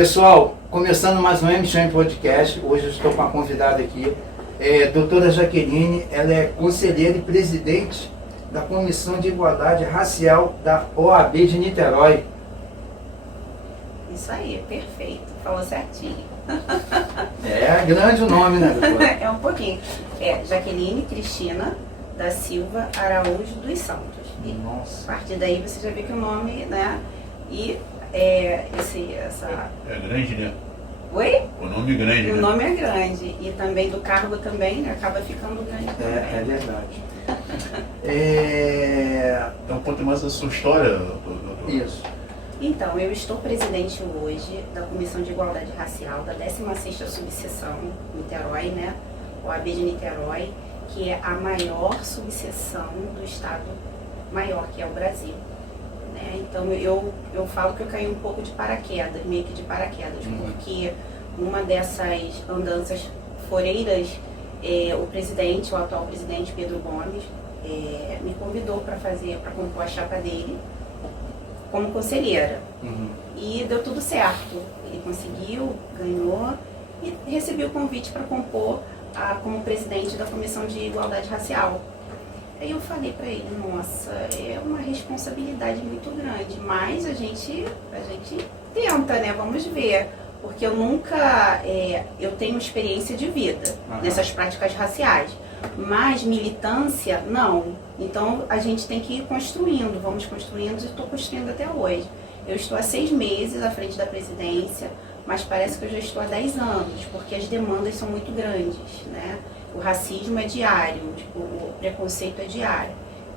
Pessoal, começando mais um MCM Podcast, hoje eu estou com uma convidada aqui, doutora Jaqueline, ela é conselheira e presidente da Comissão de Igualdade Racial da OAB de Niterói. Isso aí, perfeito, falou certinho. É grande o nome, né, doutora? É um pouquinho. Jaqueline Cristina da Silva Araújo dos Santos. E Nossa. a partir daí você já vê que o nome, né? E É grande, né? Oi? O nome é grande, O né? nome é grande. E também do cargo também, né? Acaba ficando grande também. É verdade. Então conta mais a sua história, doutor. Isso. Então, eu estou presidente hoje da Comissão de Igualdade Racial da 16ª Subseção Niterói, né? OAB de Niterói, que é a maior subseção do estado maior, que é o Brasil. Né? Então, eu falo que eu caí um pouco de paraquedas, meio que de paraquedas, porque numa dessas andanças foreiras, o atual presidente Pedro Gomes, me convidou para compor a chapa dele como conselheira. E deu tudo certo. Ele conseguiu, ganhou e recebi o convite para compor como presidente da Comissão de Igualdade Racial. Aí eu falei para ele, nossa, é uma responsabilidade muito grande, mas a gente tenta, né? Vamos ver. Porque eu nunca, eu tenho experiência de vida nessas práticas raciais, mas militância, não. Então a gente tem que ir construindo, vamos construindo e estou construindo até hoje. Eu estou há 6 meses à frente da presidência, mas parece que eu já estou há 10 anos, porque as demandas são muito grandes, né? O racismo é diário, o preconceito é diário.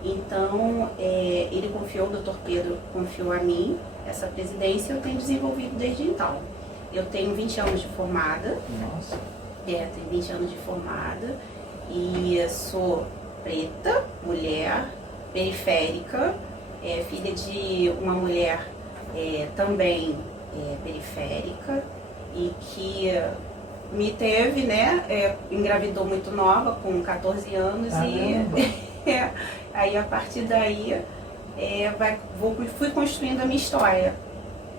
Então, ele confiou, o doutor Pedro confiou a mim essa presidência e eu tenho desenvolvido desde então. Eu tenho 20 anos de formada. Nossa. Tenho 20 anos de formada e sou preta, mulher, periférica, filha de uma mulher também periférica e que me teve, né, engravidou muito nova, com 14 anos. E aí a partir daí fui construindo a minha história.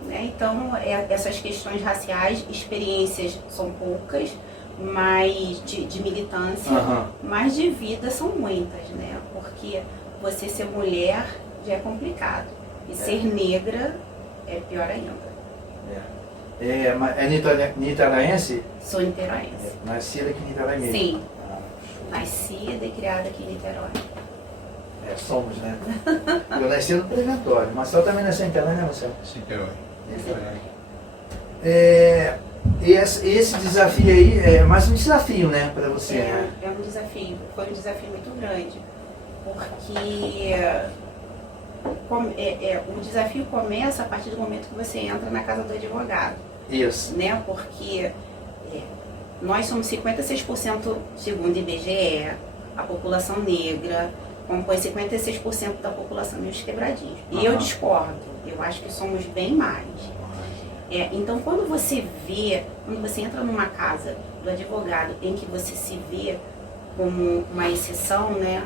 Né? Então, essas questões raciais, experiências são poucas, mas de militância, mas de vida são muitas, né? Porque você ser mulher já é complicado, e ser negra é pior ainda. É niteroense? Sou niteroense. Nascida aqui em Niterói mesmo? Sim, nascida e criada aqui em Niterói. Somos, né? Eu nasci no Preventório. Marcelo também nasceu em Niterói, né, Marcelo? Sim, Niterói. Esse desafio aí é mais um desafio, né, para você, né? É um desafio, foi um desafio muito grande, porque o desafio começa a partir do momento que você entra na casa do advogado. Isso. Né? Porque nós somos 56%, segundo o IBGE, a população negra compõe 56% da população dos quebradinhos. E eu discordo, eu acho que somos bem mais. Então, quando você entra numa casa do advogado em que você se vê como uma exceção, né?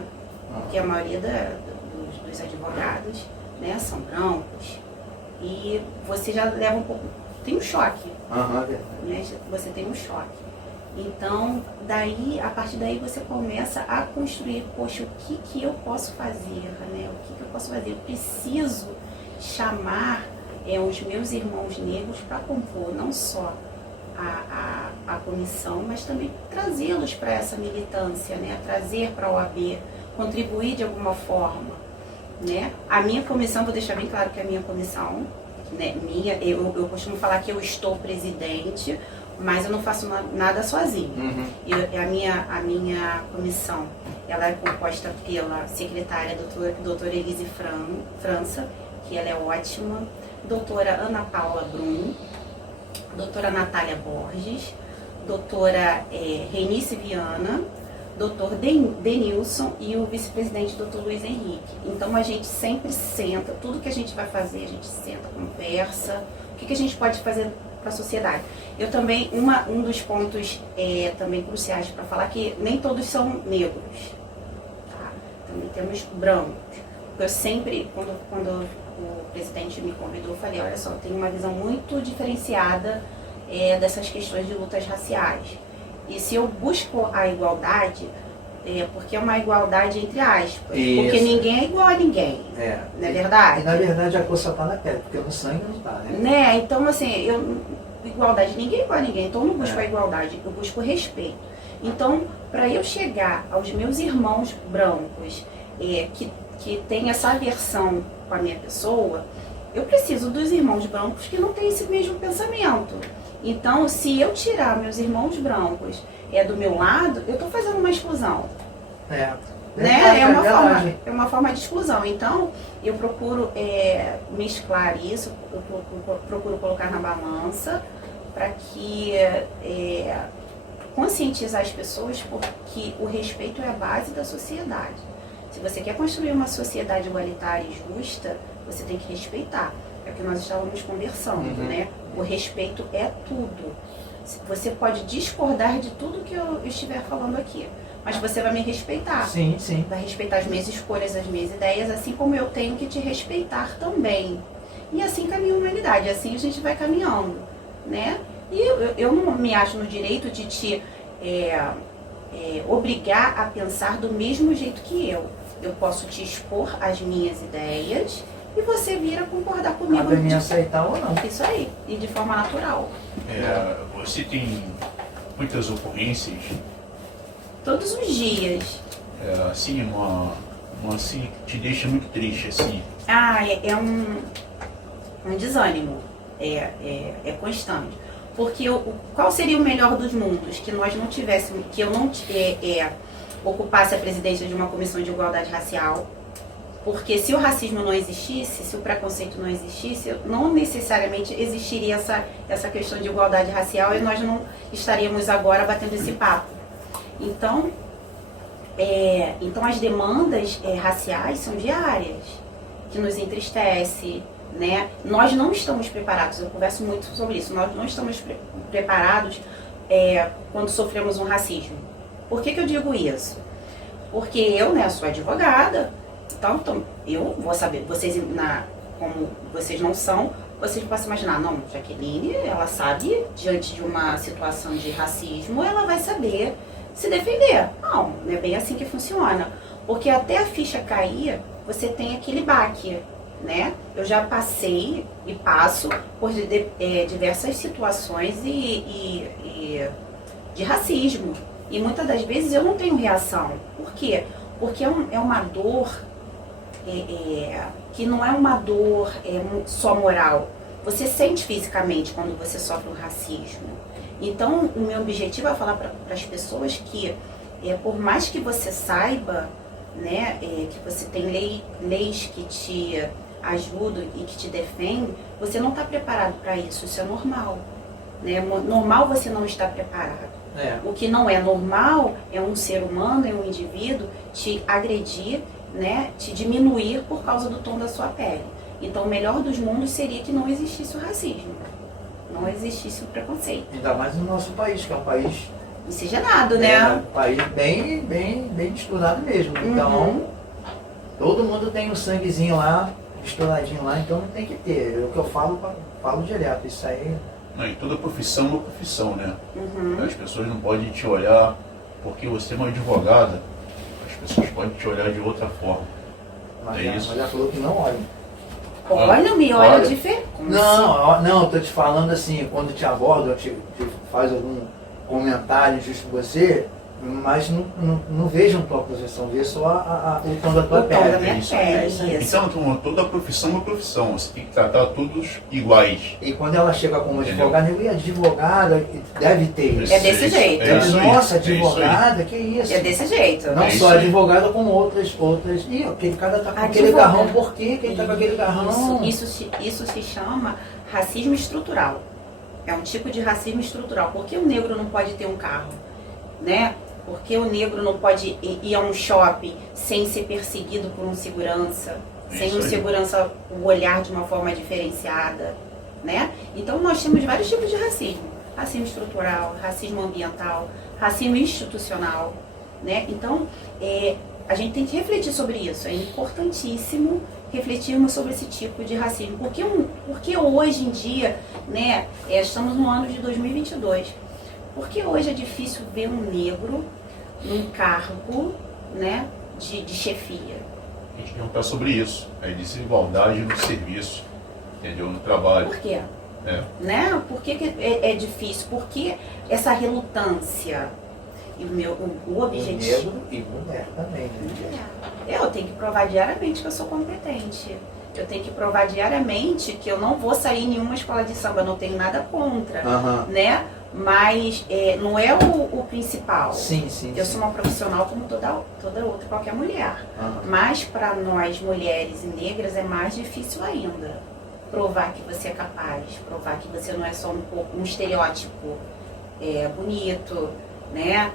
Porque a maioria dos advogados, né, são brancos, e você já leva um pouco, tem um choque, né? Você tem um choque. Então, a partir daí você começa a construir, poxa, o que eu posso fazer, né? O que eu posso fazer? Eu preciso chamar os meus irmãos negros para compor não só a comissão, mas também trazê-los para essa militância, né? Trazer para a OAB, contribuir de alguma forma, né? A minha comissão, vou deixar bem claro que a minha comissão, né, eu costumo falar que eu estou presidente, mas eu não faço nada sozinha. A minha comissão, ela é composta pela secretária doutora Elise França, que ela é ótima, doutora Ana Paula Brum, doutora Natália Borges, doutora Renice Viana, doutor Denilson e o vice-presidente doutor Luiz Henrique. Então a gente sempre senta, tudo que a gente vai fazer, a gente senta, conversa, o que a gente pode fazer para a sociedade. Eu também, um dos pontos também cruciais para falar que nem todos são negros, tá? Também temos brancos, eu sempre, quando o presidente me convidou, eu falei, olha só, eu tenho uma visão muito diferenciada dessas questões de lutas raciais. E se eu busco a igualdade, porque é uma igualdade entre aspas, Isso. porque ninguém é igual a ninguém, não é verdade? E na verdade a cor só tá na pele, porque no sangue não tá, né? Então assim, igualdade, ninguém é igual a ninguém, então eu não busco a igualdade, eu busco o respeito. Então, para eu chegar aos meus irmãos brancos que têm essa aversão com a minha pessoa, eu preciso dos irmãos brancos que não têm esse mesmo pensamento. Então, se eu tirar meus irmãos brancos do meu lado, eu estou fazendo uma exclusão. É. Né? É uma forma de exclusão. Então, eu procuro mesclar isso, eu procuro colocar na balança para que conscientizar as pessoas, porque o respeito é a base da sociedade. Se você quer construir uma sociedade igualitária e justa, você tem que respeitar. É o que nós estávamos conversando, né? O respeito é tudo. Você pode discordar de tudo que eu estiver falando aqui, mas você vai me respeitar. Sim, sim. Vai respeitar as minhas escolhas, as minhas ideias, assim como eu tenho que te respeitar também. E assim caminha a humanidade, assim a gente vai caminhando, né? E eu não me acho no direito de te obrigar a pensar do mesmo jeito que eu. Eu posso te expor as minhas ideias e você vir a concordar comigo. Cabe me aceitar ou não. Isso aí, e de forma natural. Você tem muitas ocorrências? Todos os dias. Assim, uma assim, que te deixa muito triste, assim. É um desânimo. É constante. Porque qual seria o melhor dos mundos? Que nós não tivéssemos, que eu não ocupasse a presidência de uma comissão de igualdade racial. Porque se o racismo não existisse, se o preconceito não existisse, não necessariamente existiria essa questão de igualdade racial e nós não estaríamos agora batendo esse papo. Então as demandas raciais são diárias, que nos entristece, né? Nós não estamos preparados, eu converso muito sobre isso, nós não estamos preparados quando sofremos um racismo. Por que eu digo isso? Porque eu, sou advogada, então eu vou saber, como vocês não são, vocês possam imaginar, não, Jaqueline, ela sabe, diante de uma situação de racismo, ela vai saber se defender. Não é bem assim que funciona. Porque até a ficha cair, você tem aquele baque, né? Eu já passei e passo por diversas situações de racismo. E muitas das vezes eu não tenho reação. Por quê? Porque é uma dor que não é uma dor só moral. Você sente fisicamente quando você sofre um racismo. Então, o meu objetivo é falar para as pessoas que, por mais que você saiba, né, que você tem leis que te ajudam e que te defendem, você não está preparado para isso. Isso é normal. Né? Normal você não estar preparado. O que não é normal é um ser humano, é um indivíduo te agredir, né, te diminuir por causa do tom da sua pele. Então, o melhor dos mundos seria que não existisse o racismo, não existisse o preconceito. Ainda mais no nosso país, que é um país miscigenado, né? Um país bem misturado mesmo. Então, todo mundo tem um sanguezinho lá, misturadinho lá, então não tem que ter. É o que eu falo direto, isso aí. Em toda profissão é uma profissão, né? As pessoas não podem te olhar porque você é uma advogada, as pessoas podem te olhar de outra forma. Mas isso? ela falou que não olha. Olha, me olha diferente. Não, eu tô te falando assim, quando te aborda, te faz algum comentário justo com você, mas não vejam tua posição, vê só o tom da tua pele. Então, toda profissão é uma profissão, você tem que tratar todos iguais. E quando ela chega como advogada, eu ia advogada, deve ter isso. É desse jeito. Nossa, advogada, que isso? É desse jeito. Não só advogada, como outras. E aquele cara tá com aquele garrão, por quê que ele tá com aquele garrão? Isso se chama racismo estrutural. É um tipo de racismo estrutural. Por que o negro não pode ter um carro? Né? Porque o negro não pode ir a um shopping sem ser perseguido por um segurança, sem um segurança o olhar de uma forma diferenciada, né? Então nós temos vários tipos de racismo. Racismo estrutural, racismo ambiental, racismo institucional, né? Então, a gente tem que refletir sobre isso. É importantíssimo refletirmos sobre esse tipo de racismo. Porque hoje em dia, né, estamos no ano de 2022, porque hoje é difícil ver um negro num cargo, né, de chefia. A gente não está sobre isso. É desigualdade no serviço, entendeu? No trabalho. Por quê? É. Né? Por que é difícil? Porque essa relutância e o objetivo... Negro e mulher também, né? Eu tenho que provar diariamente que eu sou competente. Eu tenho que provar diariamente que eu não vou sair em nenhuma escola de samba, não tenho nada contra, né? Mas não é o principal. Sim, sim. Eu sou uma profissional como toda outra, qualquer mulher. Mas para nós, mulheres e negras, é mais difícil ainda. Provar que você é capaz, provar que você não é só um estereótipo bonito, né?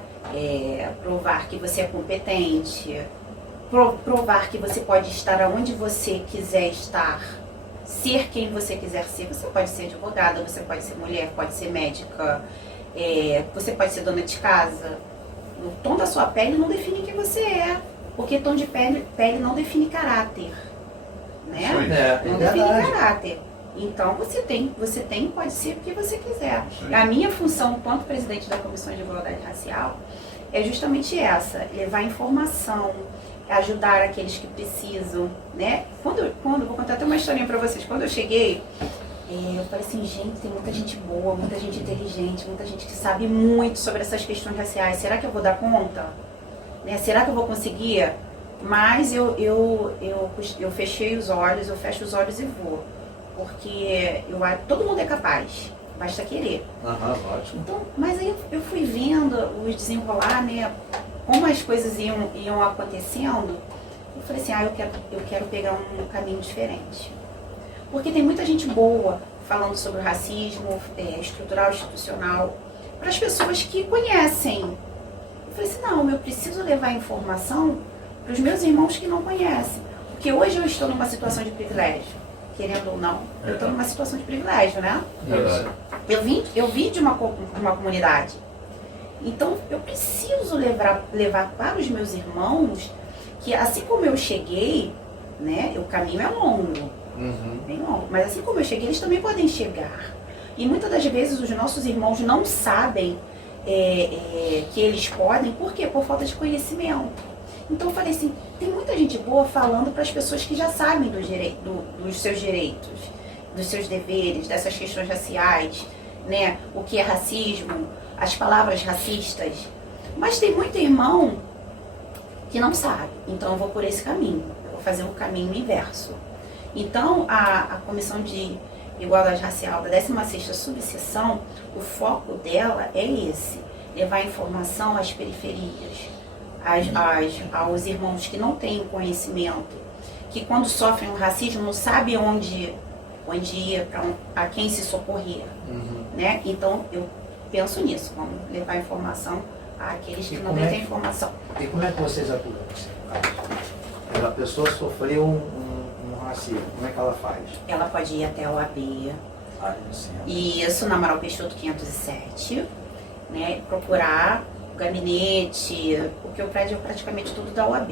Provar que você é competente, provar que você pode estar aonde você quiser estar, ser quem você quiser ser. Você pode ser advogada, você pode ser mulher, pode ser médica, você pode ser dona de casa. O tom da sua pele não define quem você é, porque tom de pele não define caráter, né? Não define caráter. Então você pode ser o que você quiser. A minha função enquanto presidente da Comissão de Igualdade Racial é justamente essa, levar informação, ajudar aqueles que precisam, né? Vou contar até uma historinha para vocês. Quando eu cheguei, eu falei assim, gente, tem muita gente boa, muita gente inteligente, muita gente que sabe muito sobre essas questões raciais. Será que eu vou dar conta? Né? Será que eu vou conseguir? Mas eu fechei os olhos, eu fecho os olhos e vou. Porque todo mundo é capaz, basta querer. Ótimo. Então, mas aí eu fui vendo os desenrolar, né? Como as coisas iam acontecendo, eu falei assim, eu quero pegar um caminho diferente. Porque tem muita gente boa falando sobre o racismo estrutural, institucional, para as pessoas que conhecem. Eu falei assim, não, eu preciso levar informação para os meus irmãos que não conhecem. Porque hoje eu estou numa situação de privilégio, querendo ou não. Eu estou numa situação de privilégio, né? Verdade. Eu vim de uma comunidade. Então, eu preciso levar para os meus irmãos que, assim como eu cheguei, né, o caminho é longo, bem longo, mas assim como eu cheguei, eles também podem chegar. E muitas das vezes os nossos irmãos não sabem que eles podem, por quê? Por falta de conhecimento. Então, eu falei assim, tem muita gente boa falando para as pessoas que já sabem dos seus direitos, dos seus deveres, dessas questões raciais, né, o que é racismo, as palavras racistas, mas tem muito irmão que não sabe, então eu vou por esse caminho, eu vou fazer um caminho inverso. Então a Comissão de Igualdade Racial da 16ª Subseção, o foco dela é esse, levar informação às periferias, aos irmãos que não têm conhecimento, que quando sofrem um racismo não sabem onde ir, a quem se socorrer, né? Então eu penso nisso, vamos levar informação àqueles que não têm informação. E como é que vocês atuam? A pessoa sofreu um racismo, como é que ela faz? Ela pode ir até a OAB, isso, na Amaral Peixoto 507, né? Procurar o gabinete, porque o prédio é praticamente tudo da OAB.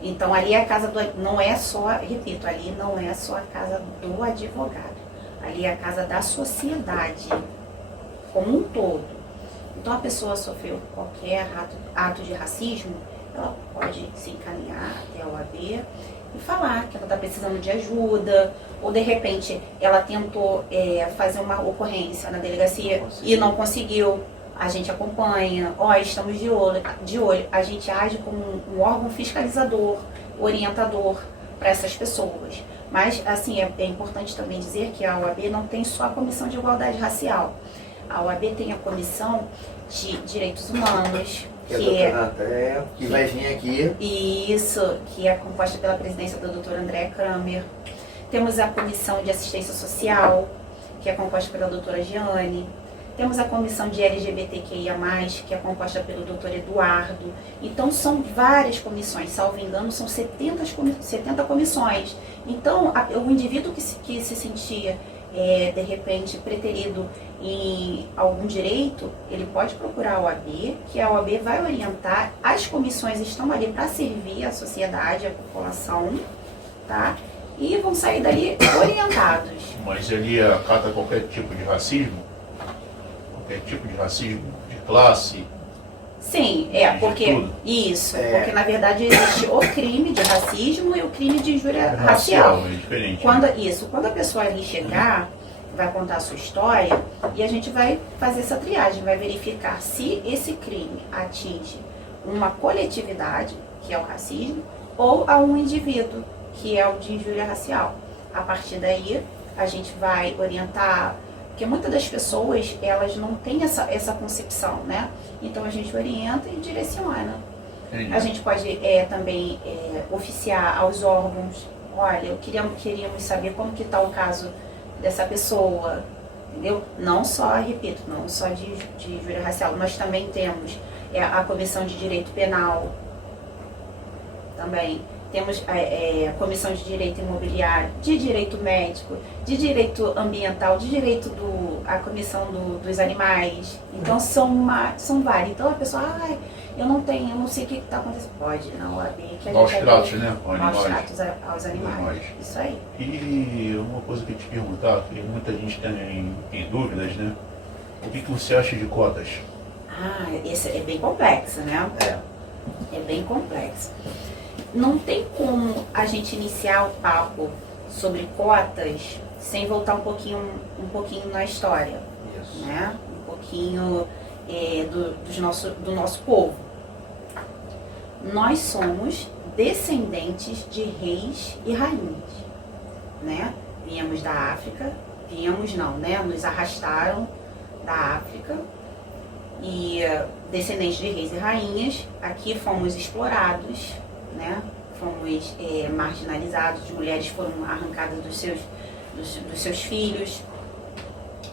Então ali é a casa não é só, repito, ali não é só a casa do advogado, ali é a casa da sociedade como um todo. Então a pessoa sofreu qualquer ato de racismo, ela pode se encaminhar até a OAB e falar que ela está precisando de ajuda, ou de repente ela tentou fazer uma ocorrência na delegacia e não conseguiu. A gente acompanha, estamos de olho, a gente age como um órgão fiscalizador, orientador para essas pessoas. Mas, assim, é importante também dizer que a OAB não tem só a Comissão de Igualdade Racial. A OAB tem a Comissão de Direitos Humanos, que vai vir aqui. Isso, que é composta pela presidência do Dr. André Kramer. Temos a Comissão de Assistência Social, que é composta pela doutora Giane. Temos a comissão de LGBTQIA+, que é composta pelo Dr. Eduardo. Então, são várias comissões, salvo engano, são 70 comissões. Então, o indivíduo que se sentia de repente preterido em algum direito, ele pode procurar a OAB, que a OAB vai orientar, as comissões estão ali para servir a sociedade, a população, tá? E vão sair dali orientados. Mas ele acata qualquer tipo de racismo? Qualquer tipo de racismo de classe? Sim, De porque tudo? isso, porque na verdade existe o crime de racismo e o crime de injúria racial. É diferente. Quando a pessoa ali chegar, vai contar a sua história e a gente vai fazer essa triagem, vai verificar se esse crime atinge uma coletividade, que é o racismo, ou a um indivíduo, que é o de injúria racial. A partir daí, a gente vai orientar, porque muitas das pessoas, elas não têm essa concepção, né? Então a gente orienta e direciona. Entendi. A gente pode também oficiar aos órgãos, olha, queríamos saber como que está o caso dessa pessoa, entendeu? Não só, repito, não só de injúria racial, nós também temos a Comissão de Direito Penal, também temos a Comissão de Direito Imobiliário, de Direito Médico, de Direito Ambiental, de Direito a Comissão dos Animais. Então são várias. Então a pessoa, eu não sei o que está acontecendo. Pode, na OAB, que a Maus gente tratos, né? Com maus animais. tratos aos animais. Isso aí. E uma coisa que eu ia te perguntar, que muita gente tem dúvidas, né? O que você acha de cotas? Esse é bem complexo, né? É bem complexo. Não tem como a gente iniciar o papo sobre cotas sem voltar um pouquinho na história, Isso. né? Um pouquinho do nosso povo. Nós somos descendentes de reis e rainhas, né? Viemos da África, nos arrastaram da África e descendentes de reis e rainhas, aqui fomos explorados, né? Fomos marginalizados, as mulheres foram arrancadas dos seus filhos,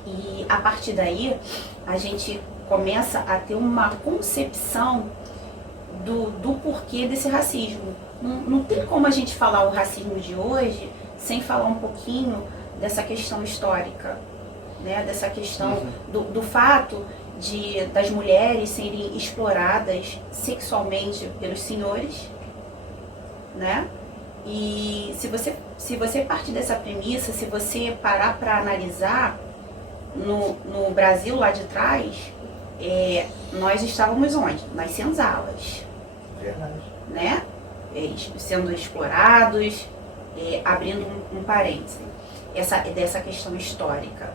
e a partir daí a gente começa a ter uma concepção do porquê desse racismo. Não tem como a gente falar o racismo de hoje sem falar um pouquinho dessa questão histórica, né? Dessa questão do fato das mulheres serem exploradas sexualmente pelos senhores, né? E se você partir dessa premissa, se você parar para analisar, no Brasil lá de trás, nós estávamos onde? Nas senzalas. Verdade. Né? Sendo explorados, abrindo um parêntese, dessa questão histórica.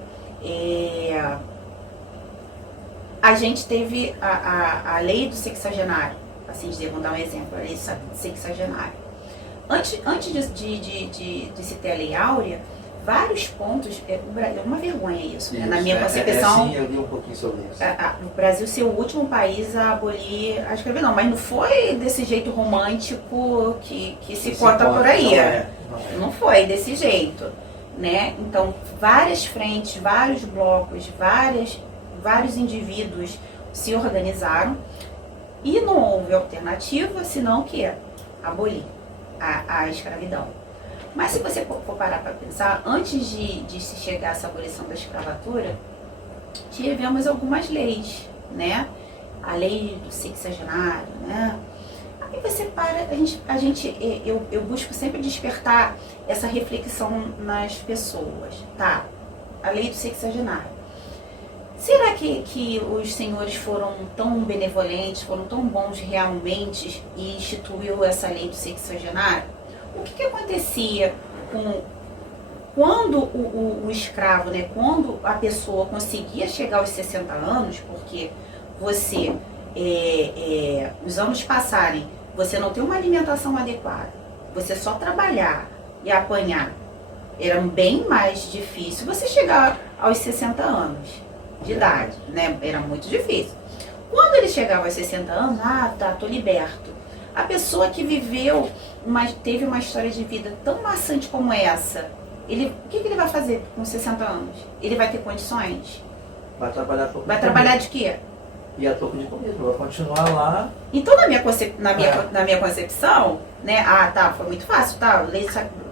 A gente teve a lei do sexagenário, assim dizer, vou dar um exemplo, a lei do sexagenário. Antes de se ter a Lei Áurea, vários pontos, é uma vergonha isso, né? Na minha concepção. Sim, eu li um pouquinho sobre isso. O Brasil ser o último país a abolir a escravidão, mas não foi desse jeito romântico que se conta por aí. Não foi desse jeito, né? Então, várias frentes, vários blocos, vários indivíduos se organizaram e não houve alternativa senão que abolir a escravidão. Mas se você for parar para pensar, antes de se chegar a essa abolição da escravatura, tivemos algumas leis, né? A lei do sexagenário, né? Aí você para, eu busco sempre despertar essa reflexão nas pessoas, tá? A lei do sexagenário. Será que os senhores foram tão benevolentes, foram tão bons realmente e instituiu essa lei do sexagenário? O que acontecia quando o escravo, né, quando a pessoa conseguia chegar aos 60 anos, porque você, os anos passarem, você não tem uma alimentação adequada, você só trabalhar e apanhar, era bem mais difícil você chegar aos 60 anos de idade, né? Era muito difícil. Quando ele chegava aos 60 anos, tô liberto. A pessoa que viveu, teve uma história de vida tão maçante como essa, o que ele vai fazer com 60 anos? Ele vai ter condições? Vai trabalhar Vai trabalhar de quê? E a toco de comida, vai continuar lá. Então, na minha concepção, né? Ah, tá, foi muito fácil, tá? Lei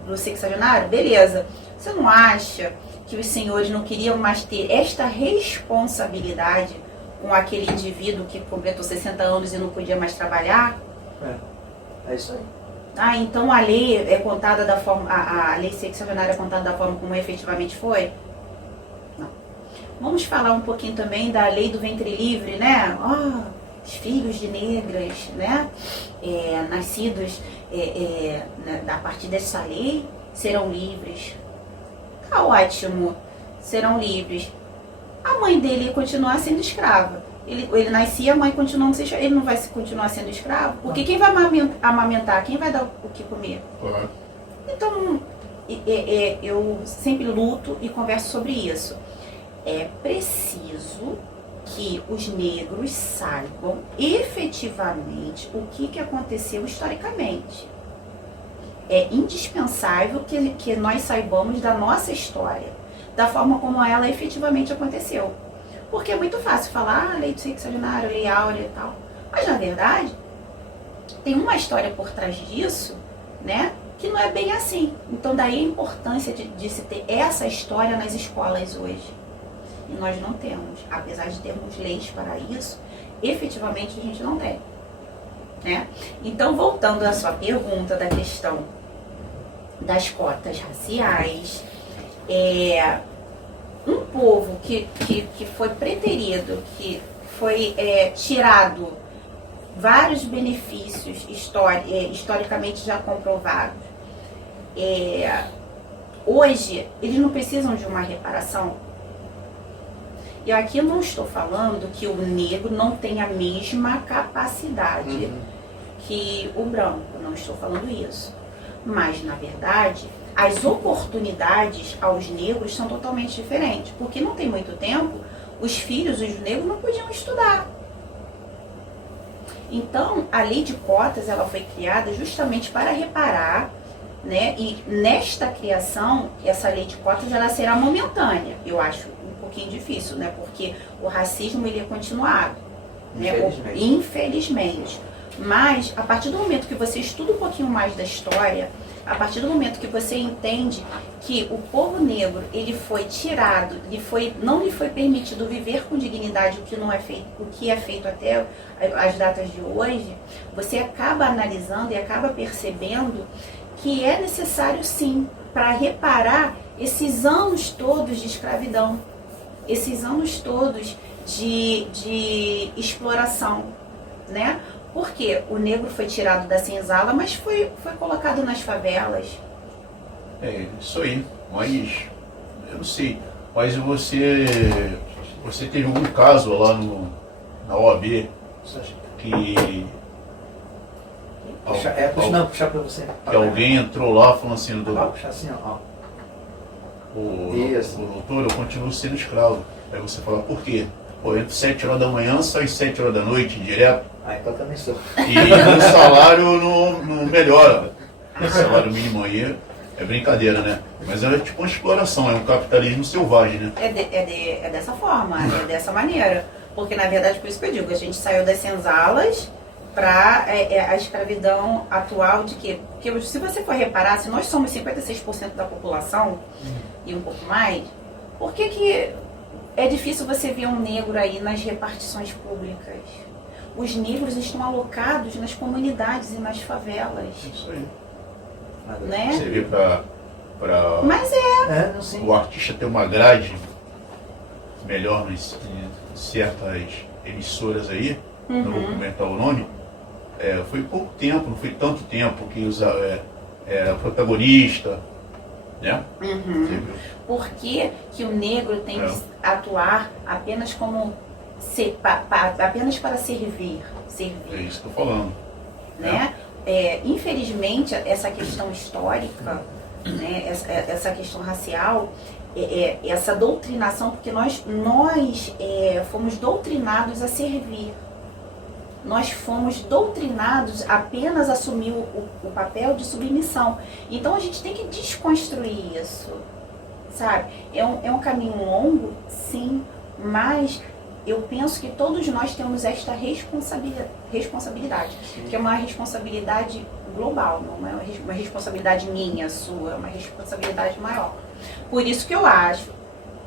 do sexagenário, beleza. Você não acha que os senhores não queriam mais ter esta responsabilidade com aquele indivíduo que completou 60 anos e não podia mais trabalhar? É isso aí. Ah, então a lei é contada da forma, a lei sexagenária é contada da forma como efetivamente foi? Não. Vamos falar um pouquinho também da lei do ventre livre, né? Os filhos de negras, né? Nascidos a partir dessa lei serão livres. Tá ótimo, serão livres. A mãe dele ia continuar sendo escrava. Ele nascia, a mãe continuando sendo escrava. Ele não vai continuar sendo escravo? Porque quem vai amamentar? Quem vai dar o que comer? Claro. Então, eu sempre luto e converso sobre isso. É preciso que os negros saibam efetivamente o que aconteceu historicamente. É indispensável que nós saibamos da nossa história, da forma como ela efetivamente aconteceu. Porque é muito fácil falar, lei do sexagenário, lei áurea e tal. Mas, na verdade, tem uma história por trás disso, né, que não é bem assim. Então, daí a importância de se ter essa história nas escolas hoje. E nós não temos. Apesar de termos leis para isso, efetivamente a gente não tem. Né? Então, voltando à sua pergunta da questão das cotas raciais, um povo que foi preterido, que foi tirado vários benefícios historicamente já comprovados, hoje eles não precisam de uma reparação. E aqui eu não estou falando que o negro não tem a mesma capacidade que o branco, não estou falando isso. Mas, na verdade, as oportunidades aos negros são totalmente diferentes. Porque não tem muito tempo, os filhos dos negros não podiam estudar. Então, a lei de cotas ela foi criada justamente para reparar, né? E nesta criação, essa lei de cotas ela será momentânea. Eu acho um pouquinho difícil, né? Porque o racismo ele é continuado, né? Infelizmente. Mas, a partir do momento que você estuda um pouquinho mais da história, a partir do momento que você entende que o povo negro ele foi tirado, não lhe foi permitido viver com dignidade o que é feito até as datas de hoje, você acaba analisando e acaba percebendo que é necessário sim para reparar esses anos todos de escravidão, esses anos todos de exploração, né? Porque o negro foi tirado da senzala, mas foi colocado nas favelas. É isso aí, mas eu não sei, mas você teve algum caso lá na OAB que puxar pra você. Que alguém entrou lá falando assim, Puxar assim, ó. doutor, eu continuo sendo escravo. Aí você fala, por quê? Pô, entre 7 horas da manhã, sai 7 horas da noite, direto. Então também sou. E o salário não melhora. O salário mínimo aí é brincadeira, né? Mas é tipo uma exploração, é um capitalismo selvagem, né? É dessa forma, é dessa maneira. Porque, na verdade, por isso que eu digo, a gente saiu das senzalas para a escravidão atual de quê? Porque se você for reparar, se nós somos 56% da população e um pouco mais, por que é difícil você ver um negro aí nas repartições públicas? Os negros estão alocados nas comunidades e nas favelas. Isso aí. Né? Você vê para Mas o artista ter uma grade melhor em certas emissoras aí, não vou comentar o nome, foi pouco tempo, não foi tanto tempo que era protagonista, né? Por que o negro tem que atuar apenas como apenas para servir? É isso que eu estou falando. Né? Infelizmente, essa questão histórica, né, essa questão racial, essa doutrinação, porque nós fomos doutrinados a servir. Nós fomos doutrinados a apenas assumir o papel de submissão. Então a gente tem que desconstruir isso, sabe? É um caminho longo, sim, mas eu penso que todos nós temos esta responsabilidade, que é uma responsabilidade global, não é uma responsabilidade minha, sua, é uma responsabilidade maior. Por isso que eu acho,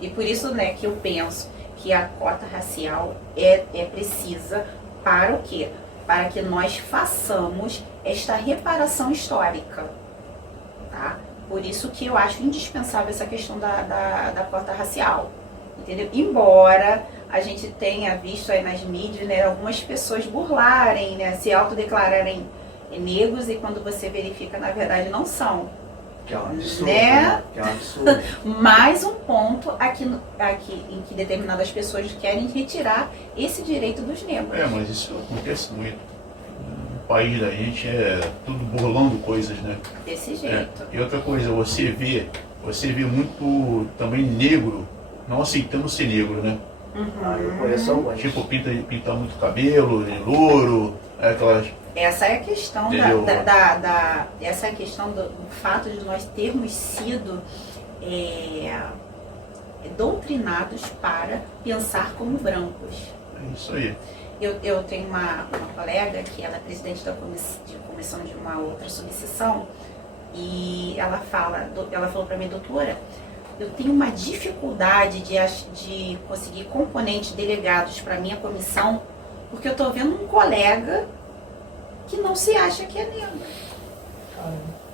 e por isso, né, que eu penso que a cota racial é precisa para o quê? Para que nós façamos esta reparação histórica, tá? Por isso que eu acho indispensável essa questão da cota racial, entendeu? Embora a gente tenha visto aí nas mídias, né, algumas pessoas burlarem, né, se autodeclararem negros e quando você verifica, na verdade, não são. Que é um absurdo, Né? Que é um absurdo. Mais um ponto aqui em que determinadas pessoas querem retirar esse direito dos negros. Mas isso acontece muito. No país da gente é tudo burlando coisas, né? Desse jeito. E outra coisa, você vê muito também negro não aceitando ser negro, né? Eu conheço alguns. Tipo, pintar muito cabelo, louro, aquelas... Essa é a questão essa é a questão do fato de nós termos sido doutrinados para pensar como brancos. É isso aí. Eu tenho uma colega que ela é presidente da comissão de uma outra subseção e ela falou para mim, doutora, eu tenho uma dificuldade de conseguir componentes delegados para minha comissão porque eu estou vendo um colega que não se acha que é negro.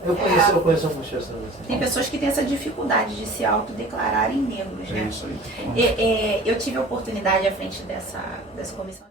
Eu conheço algumas pessoas assim. Tem pessoas que têm essa dificuldade de se autodeclararem negros, né? É isso aí. Eu tive a oportunidade à frente dessa comissão.